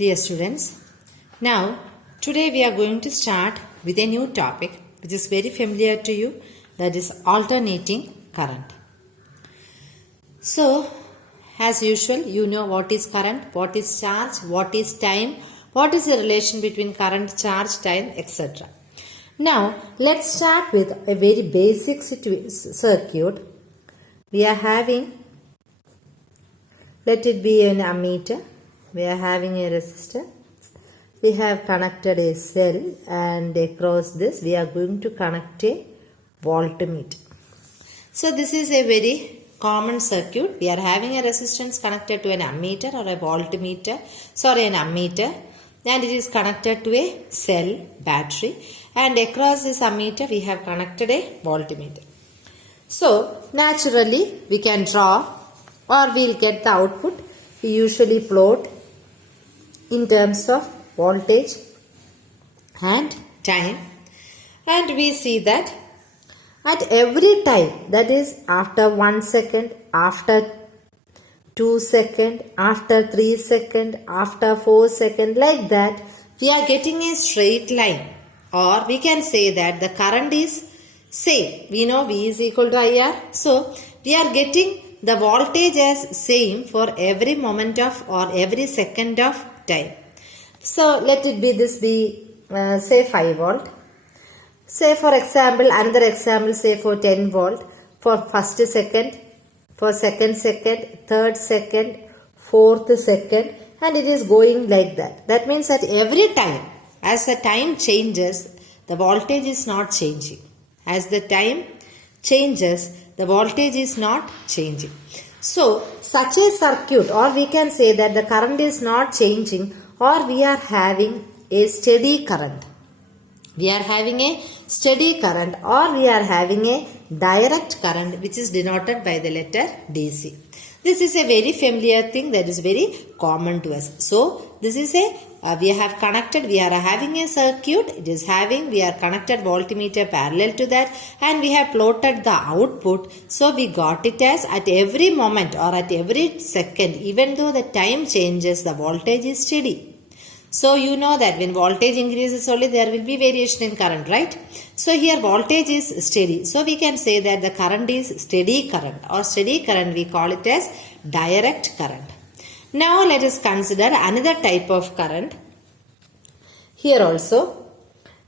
Dear students, now today we are going to start with a new topic which is very familiar to you, that is alternating current. So, as usual, you know what is current, what is charge, what is time, what is the relation between current, charge, time, etc. Now, let's start with a very basic circuit. We are having, let it be an ammeter. We are having a resistor. We have connected a cell, and across this we are going to connect a voltmeter. So this is a very common circuit. We are having a resistance connected to an ammeter or a voltmeter, an ammeter, and it is connected to a cell battery, and across this ammeter we have connected a voltmeter. So naturally we can draw, or we will get the output. We usually plot in terms of voltage and time, and we see that at every time, that is after 1 second, after 2 seconds, after 3 seconds, after 4 seconds, like that, we are getting a straight line, or we can say that the current is same. We know V is equal to IR, so we are getting the voltage as same for every moment of or every second of time. So let it be this say 5 volt. Say for example, another example, say for 10 volt, for first second, for second, third second, fourth second, and it is going like that. That means that every time, as the time changes, the voltage is not changing. As the time changes, the voltage is not changing. So, such a circuit, or we can say that the current is not changing, or we are having a steady current. We are having a steady current, or we are having a direct current, which is denoted by the letter DC. This is a very familiar thing that is very common to us. So, this is we are having a circuit, we are connected voltmeter parallel to that, and we have plotted the output. So, we got it as at every moment or at every second, even though the time changes, the voltage is steady. So, you know that when voltage increases only, there will be variation in current, right? So, here voltage is steady. So, we can say that the current is steady current, or steady current we call it as direct current. Now, let us consider another type of current. Here also,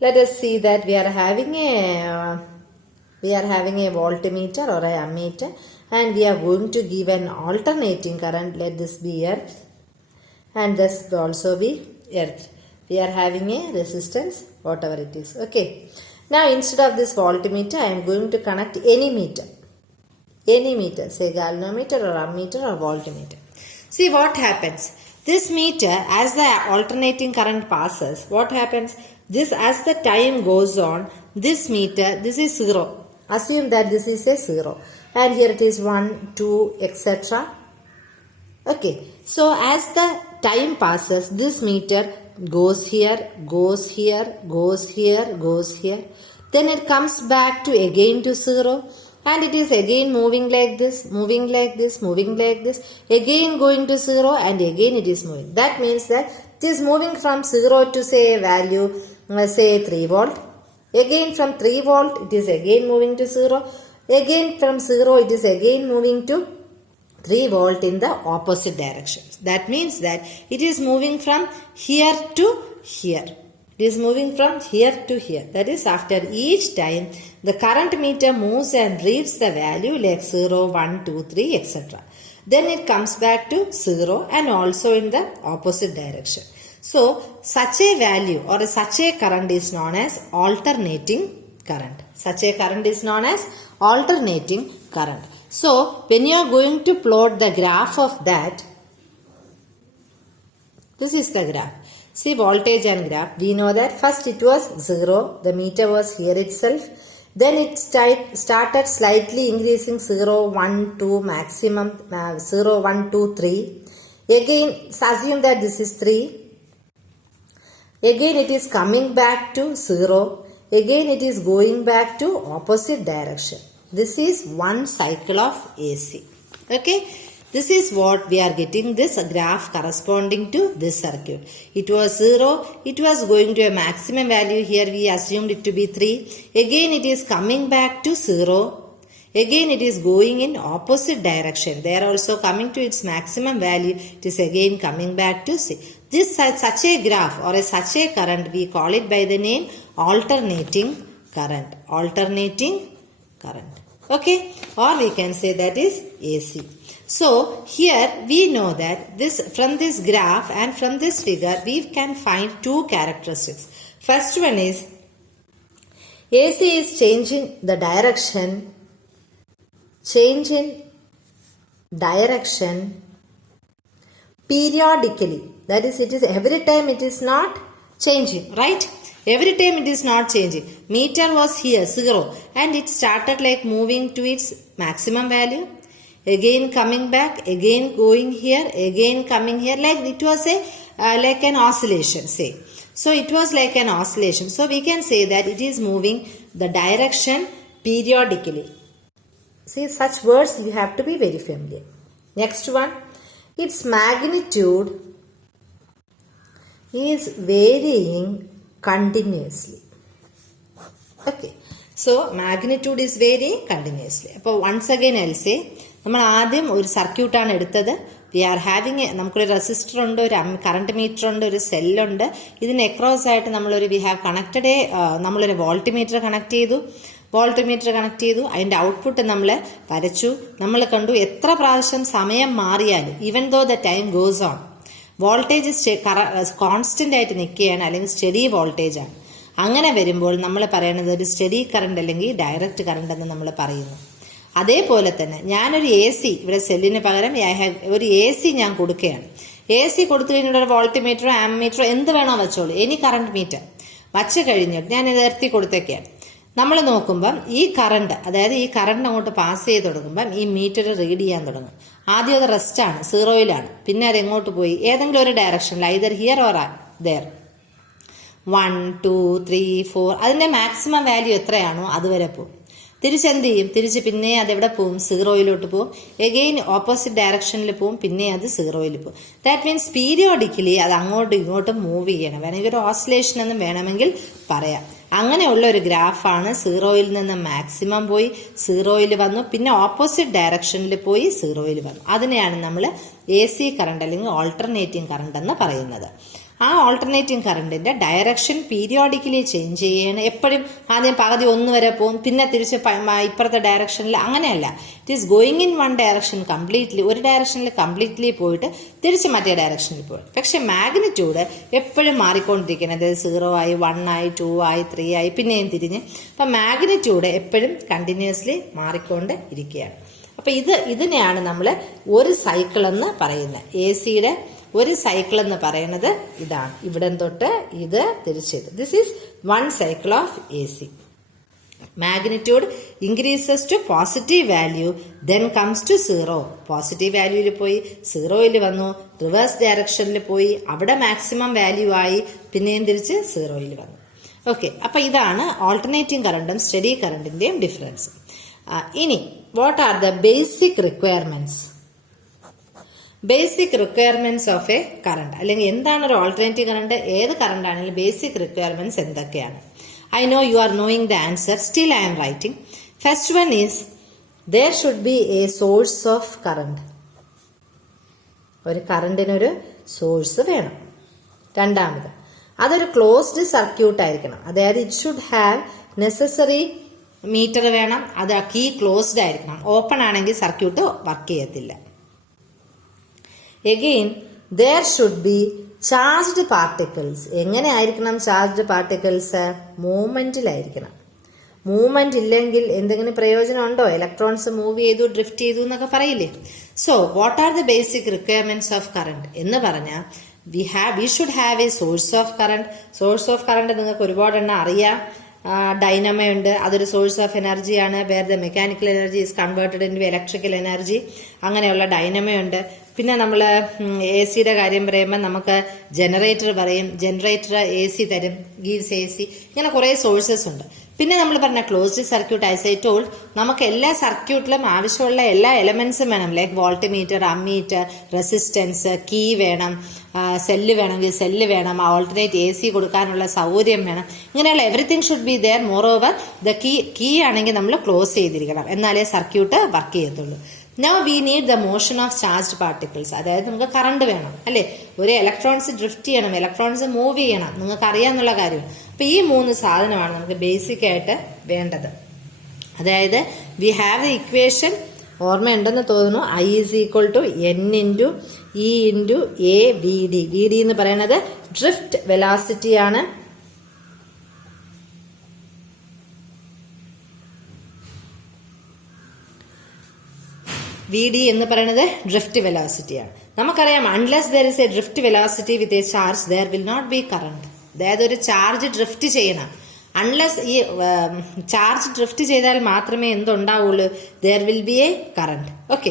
let us see that we are having a voltmeter or a ammeter, and we are going to give an alternating current. Let this be earth, and this will also be earth. We are having a resistance, whatever it is. Okay. Now, instead of this voltmeter, I am going to connect any meter. Any meter, say galvanometer or ammeter or voltmeter. See what happens. This meter, as the alternating current passes, what happens? This, as the time goes on, this meter, this is 0. Assume that this is a 0. And here it is 1, 2, etc. Okay. So, as the time passes, this meter goes here, goes here, goes here, goes here. Then it comes back to again to 0. And it is again moving like this, moving like this, moving like this, again going to 0, and again it is moving. That means that it is moving from 0 to say a value, say 3 volt. Again from 3 volt, it is again moving to 0. Again from 0, it is again moving to 3 volt in the opposite directions. That means that it is moving from here to here. It is moving from here to here. That is, after each time, the current meter moves and reads the value like 0, 1, 2, 3, etc. Then it comes back to 0 and also in the opposite direction. So, such a value or such a current is known as alternating current. Such a current is known as alternating current. So, when you are going to plot the graph of that, this is the graph. See voltage and graph. We know that first it was 0. The meter was here itself. Then it started slightly increasing 0, 1, 2, maximum 0, 1, 2, 3. Again, assume that this is 3. Again it is coming back to 0. Again it is going back to opposite direction. This is one cycle of AC. Okay. This is what we are getting this graph corresponding to this circuit. It was 0. It was going to a maximum value. Here we assumed it to be 3. Again it is coming back to 0. Again it is going in opposite direction. They are also coming to its maximum value. It is again coming back to 6. This such a graph or such a current, we call it by the name alternating current. Alternating current. Okay, or we can say that is AC. So here we know that this from this graph and from this figure we can find two characteristics. First one is AC is changing the direction. Change in direction periodically. That is, it is every time it is not changing, right? Every time it is not changing. Meter was here 0 and it started like moving to its maximum value. Again coming back, again going here, again coming here. Like it was like an oscillation, say. So it was like an oscillation. So we can say that it is moving the direction periodically. See, such words you have to be very familiar. Next one, its magnitude is varying continuously. Okay, so magnitude is varying continuously. അപ്പോൾ once again I'll say, നമ്മൾ ആദ്യം ഒരു സർക്യൂട്ടാണ് എടുത്തത്. V are having നമുക്കൊരു റെസിസ്റ്റർ ഉണ്ട്, ഒരു current metre ഉണ്ട്, ഒരു സെല്ലുണ്ട്. ഇതിന് എക്രോസ് ആയിട്ട് വി ഹാവ് കണക്റ്റഡ് നമ്മളൊരു വോൾട്ട്മീറ്റർ കണക്ട് ചെയ്തു. അതിൻ്റെ ഔട്ട്പുട്ട് നമ്മൾ വരച്ചു. നമ്മൾ കണ്ടു എത്ര പ്രാവശ്യം സമയം മാറിയാലും even though the time goes on voltage constant ആയിട്ട് നിൽക്കുകയാണ്, അല്ലെങ്കിൽ സ്റ്റഡി വോൾട്ടേജ് ആണ്. അങ്ങനെ വരുമ്പോൾ നമ്മൾ പറയുന്നത് ഒരു സ്റ്റഡി കറണ്ട് അല്ലെങ്കിൽ ഡയറക്റ്റ് കറണ്ട് എന്ന് നമ്മൾ പറയുന്നു. അതേപോലെ തന്നെ ഞാനൊരു AC ഇവിടെ സെല്ലിന് പകരം ഒരു AC ഞാൻ കൊടുക്കുകയാണ്. AC കൊടുത്തു കഴിഞ്ഞിട്ട് ഒരു വോൾട്ട്മീറ്ററോ ആംമീറ്ററോ എന്ത് വേണോ വെച്ചോളൂ, എനി കറണ്ട് മീറ്റർ വച്ച് കഴിഞ്ഞിട്ട് ഞാൻ ഇത് നിർത്തി കൊടുത്തേക്കാണ്. നമ്മൾ നോക്കുമ്പം ഈ കറണ്ട്, അതായത് ഈ കറണ്ട് അങ്ങോട്ട് പാസ് ചെയ്ത് തുടങ്ങുമ്പം ഈ മീറ്റർ റീഡ് ചെയ്യാൻ തുടങ്ങും. ആദ്യം അത് റെസ്റ്റാണ്, 0-യിലാണ്. പിന്നെ അത് എങ്ങോട്ട് പോയി, ഏതെങ്കിലും ഒരു ഡയറക്ഷനിൽ, ഐദർ ഹിയർ ഓർ ദർ, 1 2 3 4 അതിന്റെ മാക്സിമം വാല്യൂ എത്രയാണോ അതുവരെ പോകും. തിരിച്ചെന്ത് ചെയ്യും, തിരിച്ച് പിന്നെ അതെവിടെ പോവും, 0-യിലോട്ട് പോവും. എഗെയിൻ ഓപ്പോസിറ്റ് ഡയറക്ഷനിൽ പോവും, പിന്നെ അത് 0-യിൽ പോവും. ദാറ്റ് മീൻസ് പീരിയോഡിക്കലി അത് അങ്ങോട്ടും ഇങ്ങോട്ടും മൂവ് ചെയ്യണം. വേണമെങ്കിൽ ഒരു ഓസിലേഷൻ എന്നും വേണമെങ്കിൽ പറയാം. അങ്ങനെയുള്ള ഒരു ഗ്രാഫാണ്. 0-യിൽ നിന്ന് മാക്സിമം പോയി 0-യിൽ വന്നു, പിന്നെ ഓപ്പോസിറ്റ് ഡയറക്ഷനിൽ പോയി 0-യിൽ വന്നു. അതിനെയാണ് നമ്മൾ AC കറണ്ട് അല്ലെങ്കിൽ ഓൾട്ടർനേറ്റിംഗ് കറണ്ട് എന്ന് പറയുന്നത്. ആ ഓൾട്ടർനേറ്റിംഗ് കറണ്ടിന്റെ ഡയറക്ഷൻ പീരിയോഡിക്കലി ചേഞ്ച് ചെയ്യാണ്. എപ്പോഴും ആദ്യം പകുതി 1 വരെ പോകും, പിന്നെ തിരിച്ച് ഇപ്പുറത്തെ ഡയറക്ഷനിൽ. അങ്ങനെയല്ല, it is going in one direction completely, ഒരു ഡയറക്ഷനിൽ കംപ്ലീറ്റ്ലി പോയിട്ട് തിരിച്ച് മറ്റേ ഡയറക്ഷനിൽ പോയി. പക്ഷെ മാഗ്നിറ്റ്യൂഡ് എപ്പോഴും മാറിക്കൊണ്ടിരിക്കുന്നത്. 0 ആയി, 1 ആയി, 2 ആയി, 3 ആയി, പിന്നെയും തിരിഞ്ഞ്. അപ്പം മാഗ്നിറ്റ്യൂഡ് എപ്പോഴും കണ്ടിന്യൂസ്ലി മാറിക്കൊണ്ട് ഇരിക്കുകയാണ്. അപ്പം ഇതിനെയാണ് നമ്മൾ ഒരു സൈക്കിൾ എന്ന് പറയുന്നത്. AC-യുടെ ഒരു സൈക്കിൾ എന്ന് പറയുന്നത് ഇതാണ്. ഇവിടെ തൊട്ട് ഇത് തിരിച്ചത്. This is one cycle of AC. Magnitude increases to positive value, then comes to 0. Positive വാല്യൂയിൽ പോയി 0-യിൽ വന്നു, റിവേഴ്സ് ഡയറക്ഷനിൽ പോയി, അവിടെ മാക്സിമം വാല്യൂ ആയി, പിന്നെയും തിരിച്ച് 0-യിൽ വന്നു. ഓക്കെ, അപ്പൊ ഇതാണ് ഓൾട്ടർനേറ്റിംഗ് കറണ്ടും സ്റ്റഡി കറണ്ടിന്റെയും ഡിഫറൻസ്. ഇനി what are the basic requirements? Basic requirements of A current, അല്ലെങ്കിൽ എന്താണ് ഒരു ഓൾട്ടർനേറ്റീവ് കറണ്ട്, ഏത് കറണ്ട് ആണെങ്കിലും ബേസിക് റിക്വയർമെന്റ്സ് എന്തൊക്കെയാണ്? I know you are knowing the answer, still I M writing. First one is there should be a source of current. ഒരു കറണ്ടിനൊരു സോഴ്സ് വേണം. രണ്ടാമത്, അതൊരു ക്ലോസ്ഡ് സർക്യൂട്ട് ആയിരിക്കണം. അതായത് it should have necessary meter വേണം. അത് കീ ക്ലോസ്ഡ് ആയിരിക്കണം. ഓപ്പൺ ആണെങ്കിൽ സർക്യൂട്ട് വർക്ക് ചെയ്യത്തില്ല. Again there should be charged particles. എങ്ങനെ ആയിരിക്കണം ചാർജ്ഡ് പാർട്ടിക്കിൾസ്? മൂവ്മെന്റിലായിരിക്കണം. മൂവ്മെന്റ് ഇല്ലെങ്കിൽ എന്തെങ്കിലും പ്രയോജനം ഉണ്ടോ? ഇലക്ട്രോൺസ് മൂവ് ചെയ്തു, ഡ്രിഫ്റ്റ് ചെയ്തു എന്നൊക്കെ പറയില്ലേ? So what are the basic requirements of current എന്ന് പറഞ്ഞാൽ we should have a source of current. Source of current നിങ്ങൾക്ക് ഒരുപാട് എണ്ണം അറിയാം. ഡൈനമോ ഉണ്ട്, അതൊരു സോഴ്സ് ഓഫ് എനർജിയാണ്. Where the mechanical energy is converted into electrical energy. അങ്ങനെയുള്ള ഡൈനമോ ഉണ്ട്. പിന്നെ നമ്മൾ AC-യുടെ കാര്യം പറയുമ്പോൾ നമുക്ക് ജനറേറ്റർ പറയും. ജനറേറ്റർ AC തരും, ഗീവ്സ് AC. ഇങ്ങനെ കുറേ സോഴ്സസ് ഉണ്ട്. പിന്നെ നമ്മൾ പറഞ്ഞ closed circuit as I told, നമുക്ക് എല്ലാ സർക്യൂട്ടിലും ആവശ്യമുള്ള എല്ലാ എലമെന്റ്സും വേണം. Like voltmeter, ammeter, resistance, key വേണം, സെല്ല് വേണമെങ്കിൽ സെല്ല് വേണം, ഓൾട്ടർനേറ്റ് AC കൊടുക്കാനുള്ള സൗകര്യം വേണം. ഇങ്ങനെയുള്ള everything should be there. Moreover the key ആണെങ്കിൽ നമ്മൾ ക്ലോസ് ചെയ്തിരിക്കണം, എന്നാലേ സർക്യൂട്ട് വർക്ക് ചെയ്യത്തുള്ളൂ. Now we need the motion of charged particles. അതായത് നമുക്ക് കറണ്ട് വേണം അല്ലെ, ഒരു ഇലക്ട്രോൺസ് ഡ്രിഫ്റ്റ് ചെയ്യണം, ഇലക്ട്രോൺസ് മൂവ് ചെയ്യണം, നിങ്ങൾക്ക് അറിയാന്നുള്ള കാര്യം. അപ്പൊ ഈ 3 സാധനമാണ് നമുക്ക് ബേസിക് ആയിട്ട് വേണ്ടത്. അതായത് വി ഹാവ് ദ ഇക്വേഷൻ, ഓർമ്മയുണ്ടെന്ന് തോന്നുന്നു. I is equal to N into E into A VD. VD എന്ന് പറയുന്നത് ഡ്രിഫ്റ്റ് വെലോസിറ്റി ആണ്. VD എന്ന് പറയുന്നത് ഡ്രിഫ്റ്റ് വെലോസിറ്റിയാണ്. നമുക്കറിയാം unless there is a drift velocity with a charge there will not be current. അതായത് ഒരു ചാർജ് ഡ്രിഫ്റ്റ് ചെയ്യണം. അൺലെസ് ഈ ചാർജ് ഡ്രിഫ്റ്റ് ചെയ്താൽ മാത്രമേ എന്തുണ്ടാവുള്ളൂ, there will be a current. Okay,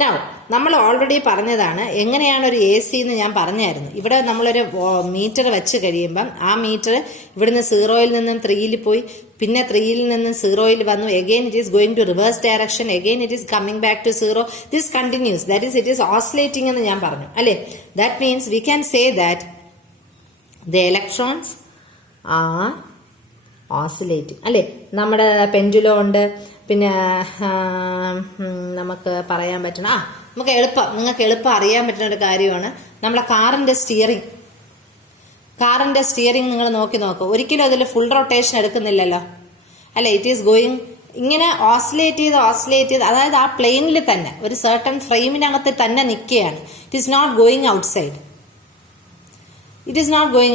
now നമ്മൾ ഓൾറെഡി പറഞ്ഞതാണ് എങ്ങനെയാണ് ഒരു AC എന്ന് ഞാൻ പറഞ്ഞായിരുന്നു. ഇവിടെ നമ്മളൊരു മീറ്റർ വെച്ച് കഴിയുമ്പം ആ മീറ്റർ ഇവിടുന്ന് 0-ൽ നിന്നും 3-ൽ പോയി, പിന്നെ 3-ൽ നിന്നും 0-ൽ വന്നു. Again it is going to reverse direction, again it is coming back to 0. This continues, that is it is oscillating എന്ന് ഞാൻ പറഞ്ഞു അല്ലെ. That means we can say that the electrons are oscillating അല്ലെ. നമ്മുടെ പെൻഡുലം ഉണ്ട്, പിന്നെ നമുക്ക് പറയാൻ പറ്റണം, നിങ്ങൾക്ക് എളുപ്പം അറിയാൻ പറ്റുന്ന ഒരു കാര്യമാണ് നമ്മളെ കാറിന്റെ സ്റ്റിയറിംഗ് നിങ്ങൾ നോക്കൂ. ഒരിക്കലും അതിൽ ഫുൾ റൊട്ടേഷൻ എടുക്കുന്നില്ലല്ലോ അല്ലെ. ഇറ്റ് ഈസ് ഗോയിങ് ഇങ്ങനെ ഓസിലേറ്റ് ചെയ്ത് അതായത് ആ പ്ലെയിനിൽ തന്നെ ഒരു സർട്ടൺ ഫ്രെയിമിനകത്ത് തന്നെ നിൽക്കുകയാണ്. It is not going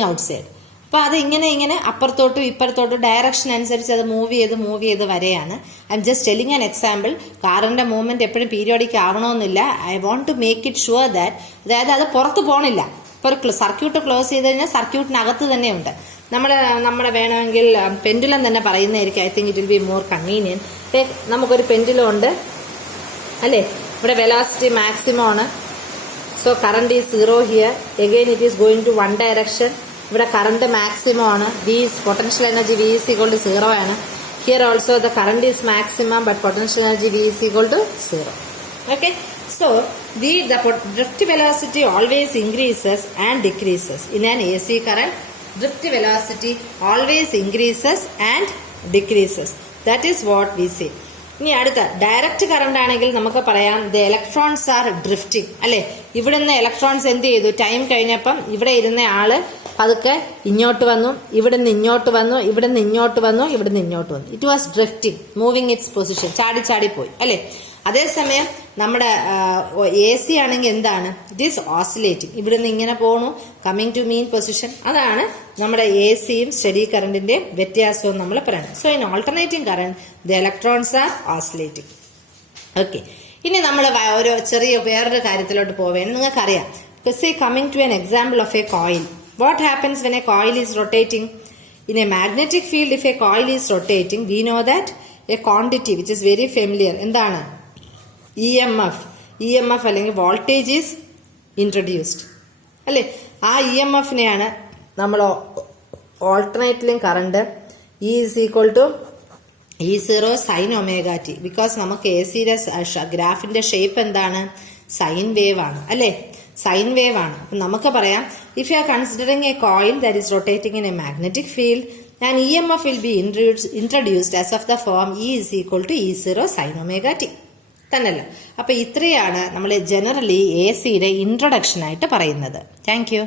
outside. അപ്പൊ അത് ഇങ്ങനെ അപ്പുറത്തോട്ടും ഇപ്പുറത്തോട്ടും ഡയറക്ഷൻ അനുസരിച്ച് അത് മൂവ് ചെയ്ത് വരെയാണ്. I'm just telling an example. കാറിന്റെ മൂവ്മെന്റ് എപ്പോഴും പീരിയോഡിക് ആവണമെന്നില്ല. I want to make it sure that, അതായത് അത് പുറത്ത് പോണില്ല. ഇപ്പൊ ഒരു സർക്യൂട്ട് ക്ലോസ് ചെയ്ത് കഴിഞ്ഞാൽ സർക്യൂട്ടിനകത്ത് തന്നെയുണ്ട്. നമ്മുടെ വേണമെങ്കിൽ പെൻഡുലം തന്നെ പറയുന്നതായിരിക്കും. I think it will be more convenient. നമുക്കൊരു പെൻഡുലം ഉണ്ട് അല്ലെ, ഇവിടെ വെലോസിറ്റി മാക്സിമം ആണ്. So current is 0 here, again it is going to 1 direction. ഇവിടെ കറണ്ട് മാക്സിമം ആണ്. Potential energy V is equal to 0 ആണ്. Here also the current is maximum but potential energy V is equal to 0. Okay, so the drift velocity always increases and decreases in an AC current. Drift velocity always increases and decreases. That is what we say. ഇനി അടുത്ത direct current ആണെങ്കിൽ നമുക്ക് പറയാം the electrons R drifting അല്ലെ. ഇവിടുന്ന് ഇലക്ട്രോൺസ് എന്ത് ചെയ്തു, ടൈം കഴിഞ്ഞപ്പം ഇവിടെ ഇരുന്ന ആള് പതുക്കെ ഇങ്ങോട്ട് വന്നു, ഇവിടുന്ന് ഇങ്ങോട്ട് വന്നു, ഇവിടുന്ന് ഇങ്ങോട്ട് വന്നു, ഇവിടുന്ന് ഇങ്ങോട്ട് വന്നു. It was drifting, moving it's position, ചാടി പോയി അല്ലെ. അതേസമയം നമ്മുടെ AC ആണെങ്കിൽ എന്താണ്, ഇറ്റ് ഈസ് ഓസിലേറ്റിംഗ്. ഇവിടുന്ന് ഇങ്ങനെ പോണു, കമ്മിങ് ടു മീൻ പൊസിഷൻ. അതാണ് നമ്മുടെ ACയും സ്റ്റഡി കറണ്ടിന്റെ വ്യത്യാസവും നമ്മൾ പറയുന്നത്. So in alternating current the electrons are oscillating. Okay, ഇനി നമ്മൾ ഒരു വേറൊരു കാര്യത്തിലോട്ട് പോവുകയാണ്. നിങ്ങൾക്കറിയാം, coming to an example of a coil. What happens when a coil is rotating? In a magnetic field, if a coil is rotating, we know that a quantity which is very familiar, എന്താണ്, EMF അല്ലെങ്കിൽ voltage is introduced അല്ലെ. ആ EMFനെയാണ് നമ്മൾ ഓൾട്ടർനേറ്റിലും current E is equal to E0 sin omega t. Because നമുക്ക് ACയുടെ ഗ്രാഫിന്റെ ഷേപ്പ് എന്താണ്, സൈൻ വേവ് ആണ് അല്ലെ, സൈൻ വേവ് ആണ്. അപ്പം നമുക്ക് പറയാം, if you are considering A coil that is rotating in A magnetic field and EMF will be introduced as of the form E is equal to E0 sin omega t തന്നല്ല. അപ്പൊ ഇത്രയാണ് നമ്മൾ ജനറലി ACയുടെ ഇൻട്രൊഡക്ഷൻ ആയിട്ട് പറയുന്നത്. Thank you.